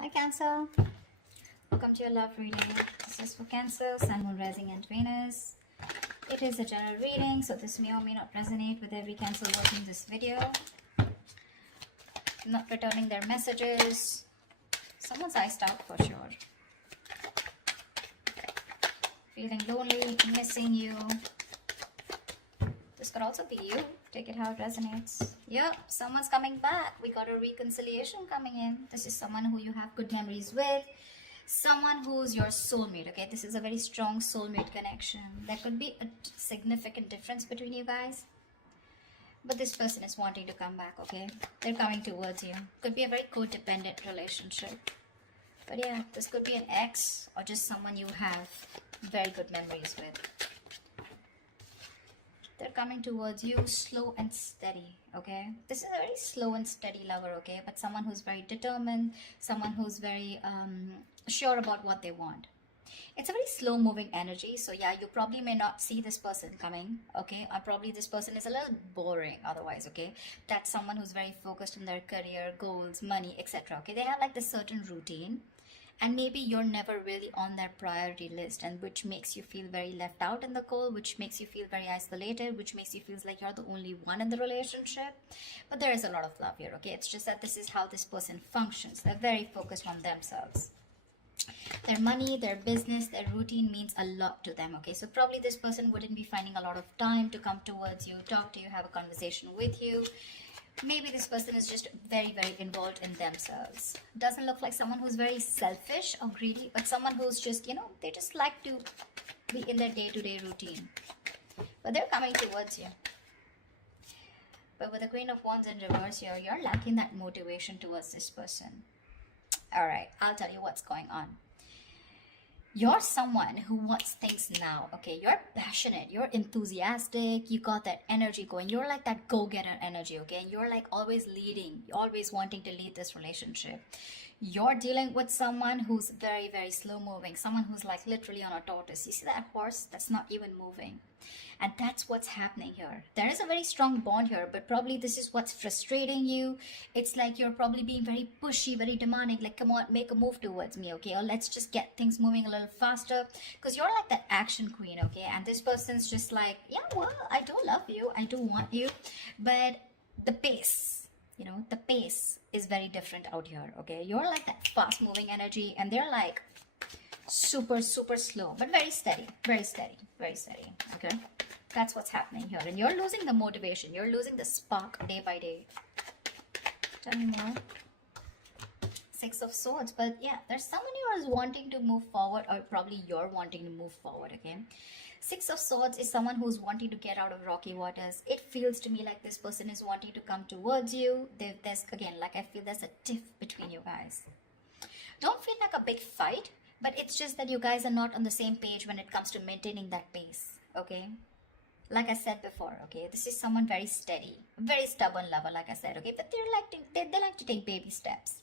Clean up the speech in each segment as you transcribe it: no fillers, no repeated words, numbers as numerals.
Hi Cancer, welcome to your love reading. This is for Cancer, Sun, Moon, Rising and Venus. It is a general reading, so this may or may not resonate with every Cancer watching this video. Not returning their messages. Someone's iced out for sure. Feeling lonely, missing you. This could also be you. Take it how it resonates. Yep, someone's coming back. We got a reconciliation coming in. This is someone who you have good memories with. Someone who's your soulmate, okay? This is a very strong soulmate connection. There could be a significant difference between you guys. But this person is wanting to come back, okay? They're coming towards you. Could be a very codependent relationship. But yeah, this could be an ex or just someone you have very good memories with. They're coming towards you slow and steady, okay? This is a very slow and steady lover, okay? But someone who's very determined, someone who's very sure about what they want. It's a very slow moving energy. So yeah, you probably may not see this person coming, okay? Or probably this person is a little boring otherwise, okay? That's someone who's very focused on their career, goals, money, etc. Okay, they have like this certain routine. And maybe you're never really on their priority list, and which makes you feel very left out in the cold, which makes you feel very isolated, which makes you feel like you're the only one in the relationship. But there is a lot of love here, okay? It's just that this is how this person functions. They're very focused on themselves. Their money, their business, their routine means a lot to them, okay? So probably this person wouldn't be finding a lot of time to come towards you, talk to you, have a conversation with you. Maybe this person is just very, very involved in themselves. Doesn't look like someone who's very selfish or greedy, but someone who's just, you know, they just like to be in their day-to-day routine. But they're coming towards you. But with the Queen of Wands in reverse here, you're lacking that motivation towards this person. Alright, I'll tell you what's going on. You're someone who wants things now, okay? You're passionate, you're enthusiastic, you got that energy going. You're like that go-getter energy, okay? And you're like always leading, you're always wanting to lead this relationship. You're dealing with someone who's very, very slow moving, someone who's like literally on a tortoise. You see that horse? That's not even moving. And that's what's happening here. There is a very strong bond here, but probably this is what's frustrating you. It's like you're probably being very pushy, very demanding, like, come on, make a move towards me, okay? Or let's just get things moving a little faster. Because you're like that action queen, okay? And this person's just like, yeah, well, I do love you, I do want you. But the pace, you know, the pace is very different out here, okay? You're like that fast moving energy, and they're like super, super slow, but very steady, very steady, very steady, okay? That's what's happening here. And you're losing the motivation. You're losing the spark day by day. Tell me more. Six of Swords. But yeah, there's someone who is wanting to move forward, or probably you're wanting to move forward, okay? Six of Swords is someone who's wanting to get out of rocky waters. It feels to me like this person is wanting to come towards you. There's, again, like I feel there's a tiff between you guys. Don't feel like a big fight, but it's just that you guys are not on the same page when it comes to maintaining that pace, okay? Like I said before, okay, this is someone very steady, very stubborn lover, like I said, okay, but they like to take baby steps.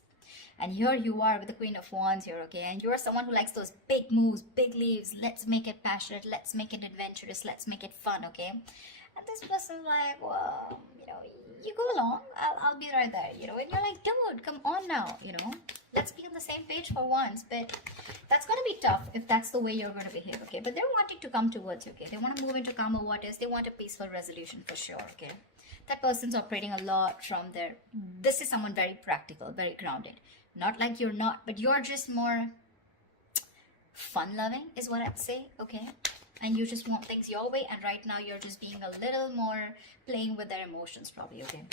And here you are with the Queen of Wands here, okay, and you're someone who likes those big moves, big leaves. Let's make it passionate, let's make it adventurous, let's make it fun, okay? And this person's like, well, you know, you go along, I'll be right there, you know, and you're like, dude, come on now, you know, let's be on the same page for once. But that's going to be tough if that's the way you're going to behave, okay? But they're wanting to come towards you, okay? They want to move into calmer waters. They want a peaceful resolution for sure, okay? That person's operating a lot from their, this is someone very practical, very grounded. Not like you're not, but you're just more fun-loving is what I'd say, okay? And you just want things your way, and right now you're just being a little more playing with their emotions probably, okay?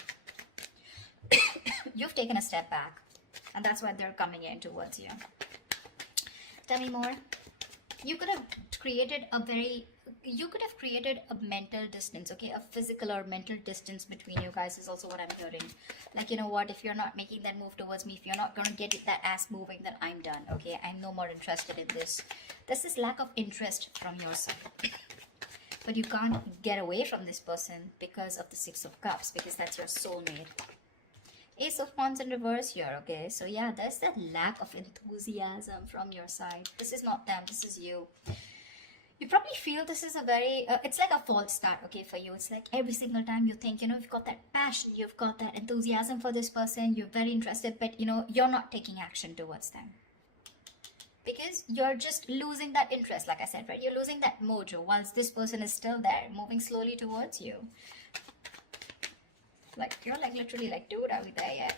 You've taken a step back, and that's why they're coming in towards you. Tell me more. You could have created a mental distance, okay? A physical or mental distance between you guys is also what I'm hearing. Like, you know what, if you're not making that move towards me, if you're not going to get that ass moving, then I'm done, okay? I'm no more interested in this. This is lack of interest from your side. But you can't get away from this person because of the Six of Cups, because that's your soulmate. Ace of Wands in reverse here, okay? So yeah, there's that lack of enthusiasm from your side. This is not them, this is you. You probably feel this is a very it's like a false start, okay, for you. It's like every single time you think, you've got that passion, you've got that enthusiasm for this person, you're very interested, but you're not taking action towards them because you're just losing that interest. Like I said, right, you're losing that mojo whilst this person is still there, moving slowly towards you. Like, you're like literally like, dude, are we there yet?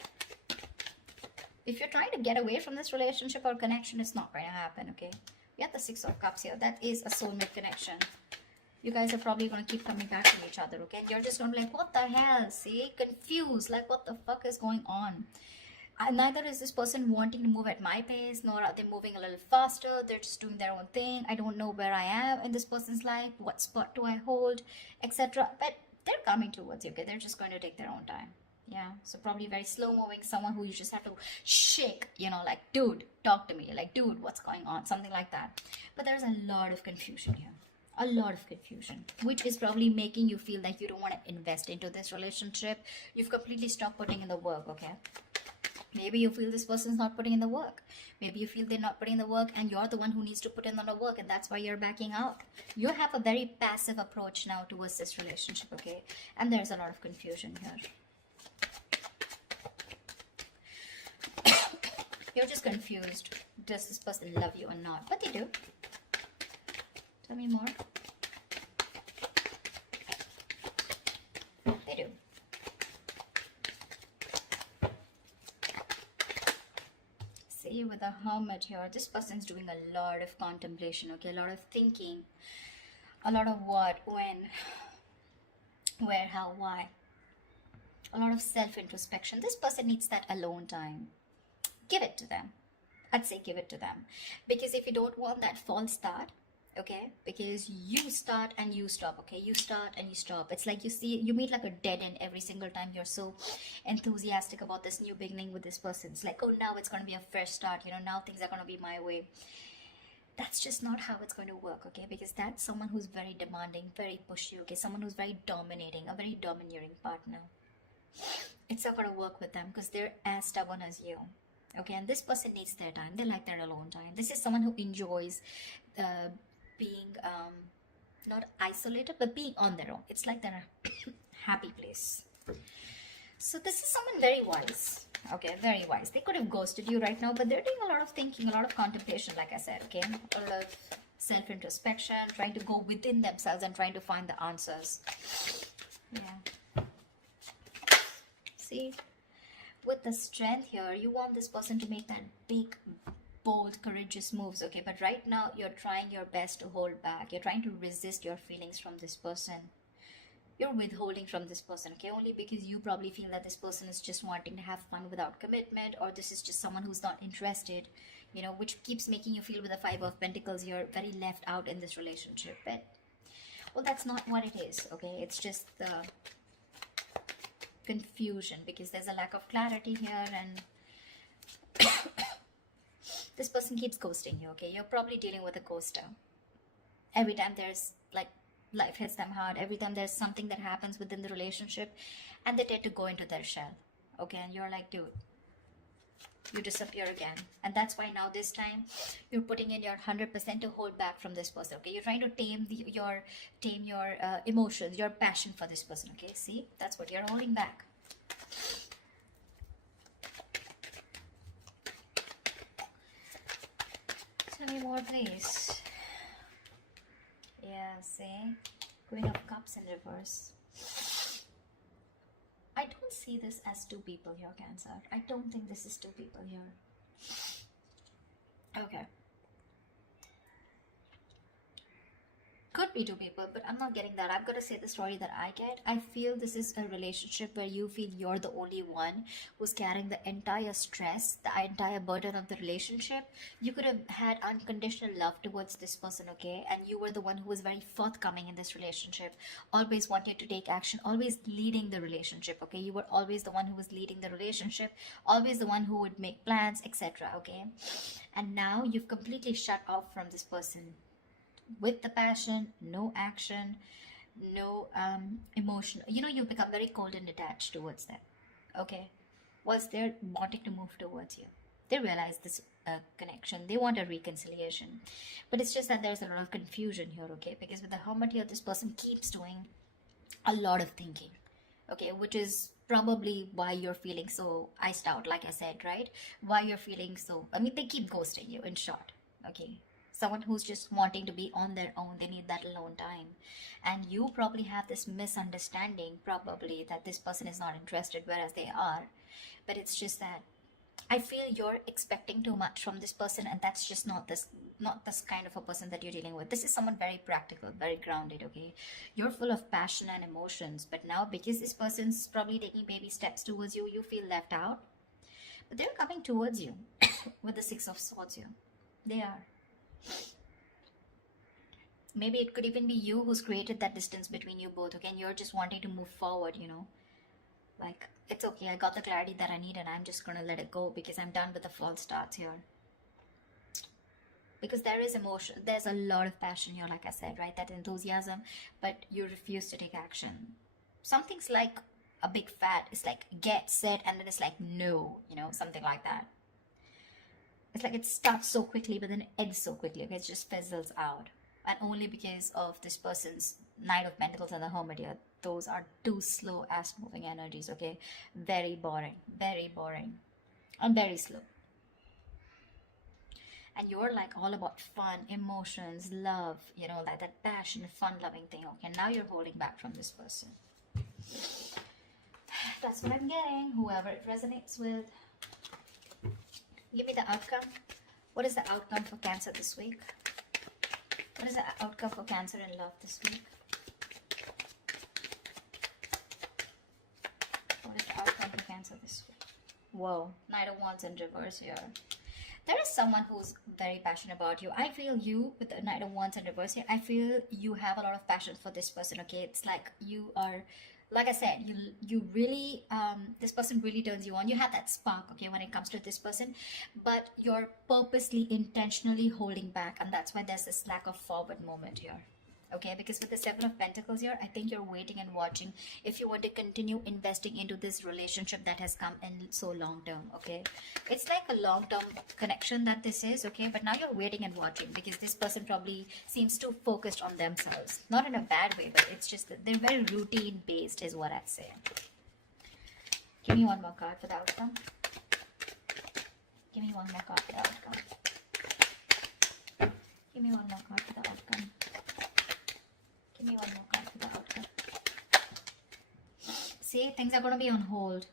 If you're trying to get away from this relationship or connection, it's not going to happen, okay? We have the Six of Cups here. That is a soulmate connection. You guys are probably going to keep coming back to each other, okay? And you're just going to be like, what the hell? See? Confused. Like, what the fuck is going on? Neither is this person wanting to move at my pace, nor are they moving a little faster. They're just doing their own thing. I don't know where I am in this person's life. What spot do I hold? Etc. But they're coming towards you, okay? They're just going to take their own time. Yeah, so probably very slow moving, someone who you just have to shake, like, dude, talk to me, like, dude, what's going on, something like that. But there's a lot of confusion here, a lot of confusion, which is probably making you feel like you don't want to invest into this relationship. You've completely stopped putting in the work, okay? Maybe you feel this person's not putting in the work. Maybe you feel they're not putting in the work and you're the one who needs to put in the work, and that's why you're backing out. You have a very passive approach now towards this relationship, okay? And there's a lot of confusion here. You're just confused. Does this person love you or not? But they do. Tell me more. They do. See, with the Hermit here, this person's doing a lot of contemplation, okay? A lot of thinking. A lot of what, when, where, how, why. A lot of self-introspection. This person needs that alone time. Give it to them. I'd say give it to them. Because if you don't want that false start, okay, because you start and you stop, okay, you start and you stop. It's like you meet like a dead end every single time you're so enthusiastic about this new beginning with this person. It's like, oh, now it's going to be a fresh start, now things are going to be my way. That's just not how it's going to work, okay, because that's someone who's very demanding, very pushy, okay, someone who's very dominating, a very domineering partner. It's not going to work with them because they're as stubborn as you. Okay, and this person needs their time. They like their alone time. This is someone who enjoys being not isolated, but being on their own. It's like their happy place. So this is someone very wise. Okay, very wise. They could have ghosted you right now, but they're doing a lot of thinking, a lot of contemplation, like I said, okay? A lot of self-introspection, trying to go within themselves and trying to find the answers. Yeah. See? With the Strength here, you want this person to make that big, bold, courageous moves, okay? But right now, you're trying your best to hold back. You're trying to resist your feelings from this person. You're withholding from this person, okay? Only because you probably feel that this person is just wanting to have fun without commitment, or this is just someone who's not interested, which keeps making you feel with the Five of Pentacles, you're very left out in this relationship. But, well, that's not what it is, okay? It's just the confusion because there's a lack of clarity here, and this person keeps ghosting you, okay? You're probably dealing with a ghoster. Every time there's like life hits them hard, every time there's something that happens within the relationship, and they tend to go into their shell, okay? And you're like, dude, you disappear again. And that's why now this time you're putting in your 100% to hold back from this person, okay? You're trying to tame your emotions, your passion for this person, okay? See, that's what you're holding back. Tell me more, please. Yeah, see, Queen of Cups in reverse. I don't see this as two people here, Cancer. I don't think this is two people here. Okay. Could be two people, but I'm not getting that. I've got to say the story that I get. I feel this is a relationship where you feel you're the only one who's carrying the entire stress, the entire burden of the relationship. You could have had unconditional love towards this person, okay? And you were the one who was very forthcoming in this relationship, always wanted to take action, always leading the relationship, okay? You were always the one who was leading the relationship, always the one who would make plans, etc., okay? And now you've completely shut off from this person. With the passion, no action, no emotion. You become very cold and detached towards them, okay? Whilst they're wanting to move towards you. They realize this connection. They want a reconciliation. But it's just that there's a lot of confusion here, okay? Because with the Hermit here, this person keeps doing a lot of thinking, okay? Which is probably why you're feeling so iced out, like I said, right? Why you're feeling so, I mean, they keep ghosting you, in short, okay? Someone who's just wanting to be on their own, they need that alone time. And you probably have this misunderstanding, probably, that this person is not interested, whereas they are. But it's just that I feel you're expecting too much from this person, and that's just not this kind of a person that you're dealing with. This is someone very practical, very grounded, okay? You're full of passion and emotions, but now because this person's probably taking baby steps towards you, you feel left out. But they're coming towards you with the Six of Swords here. They are. Maybe it could even be you who's created that distance between you both, okay? And you're just wanting to move forward, you know? Like, it's okay, I got the clarity that I need and I'm just gonna let it go because I'm done with the false starts here. Because there is emotion, there's a lot of passion here, like I said, right? That enthusiasm, but you refuse to take action. Something's like a big fat, it's like get, set, and then it's like no, you know, something like that. It's like it starts so quickly, but then it ends so quickly, okay? It just fizzles out. And only because of this person's Knight of Pentacles and the Hermit here. Those are two slow ass moving energies, okay? Very boring, and very slow. And you're like all about fun, emotions, love, you know, like that passion, fun loving thing, okay? Now you're holding back from this person. That's what I'm getting. Whoever it resonates with, give me the outcome. What is the outcome for Cancer this week? What is the outcome for Cancer in love this week? What is the outcome for Cancer this week? Whoa, Knight of Wands in reverse here. There is someone who's very passionate about you. I feel you, with the Knight of Wands in reverse here, I feel you have a lot of passion for this person, okay? It's like you are, like I said, you really, this person really turns you on. You have that spark, okay, when it comes to this person, but you're purposely, intentionally holding back, and that's why there's this lack of forward moment here, okay? Because with the Seven of Pentacles here, I think you're waiting and watching if you want to continue investing into this relationship that has come in so long term, okay? It's like a long-term connection that this is, okay? But now you're waiting and watching because this person probably seems too focused on themselves. Not in a bad way, but it's just that they're very routine-based is what I'd say. Give me one more card for the outcome. Give me one more card for the outcome. Give me one more card for the outcome. Give me one more card for the outcome. See, things are going to be on hold.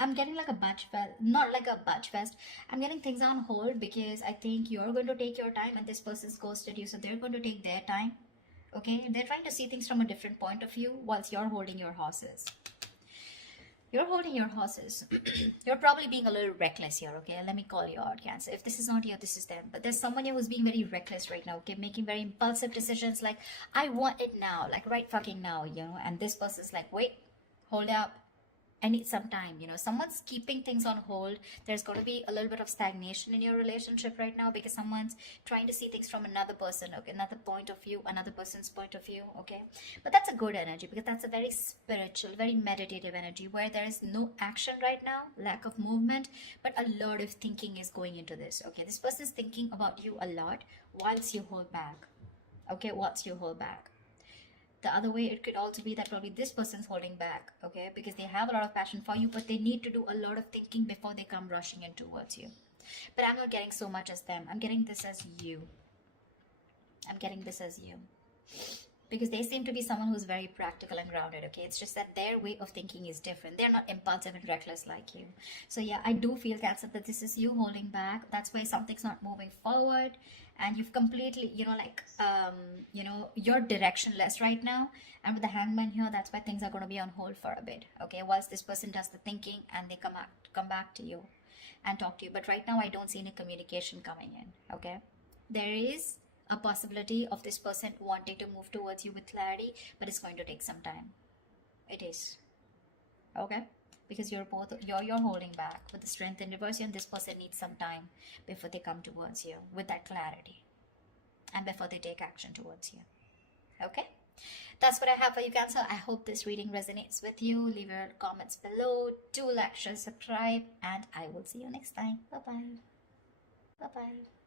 I'm getting like a budge fest, not like a budge fest. I'm getting things on hold because I think you're going to take your time and this person's ghosted you, so they're going to take their time. Okay, they're trying to see things from a different point of view whilst you're holding your horses. You're holding your horses. You're probably being a little reckless here, okay? Let me call you out, Cancer. If this is not you, this is them. But there's someone here who's being very reckless right now, okay? Making very impulsive decisions like, I want it now, like right fucking now, you know? And this person's like, wait, hold up. I need some time, you know. Someone's keeping things on hold. There's going to be a little bit of stagnation in your relationship right now because someone's trying to see things from another person, okay, another point of view, another person's point of view, okay? But that's a good energy because that's a very spiritual, very meditative energy where there is no action right now, lack of movement, but a lot of thinking is going into this, okay? This person is thinking about you a lot whilst you hold back, okay, whilst you hold back. The other way, it could also be that probably this person's holding back, okay, because they have a lot of passion for you, but they need to do a lot of thinking before they come rushing in towards you. But I'm not getting so much as them. I'm getting this as you. I'm getting this as you. Because they seem to be someone who's very practical and grounded, okay? It's just that their way of thinking is different. They're not impulsive and reckless like you. So yeah, I do feel, Cancer, that this is you holding back. That's why something's not moving forward. And you've completely, you know, like, you know, you're directionless right now. And with the Hangman here, that's why things are going to be on hold for a bit, okay? Whilst this person does the thinking and they come back to you and talk to you. But right now, I don't see any communication coming in, okay? There is a possibility of this person wanting to move towards you with clarity, but it's going to take some time. It is, okay? Because you're holding back with the Strength in reverse, and this person needs some time before they come towards you with that clarity and before they take action towards you, okay? That's what I have for you, Cancer. I hope this reading resonates with you. Leave your comments below. Do like, share, subscribe, and I will see you next time. Bye bye. Bye bye.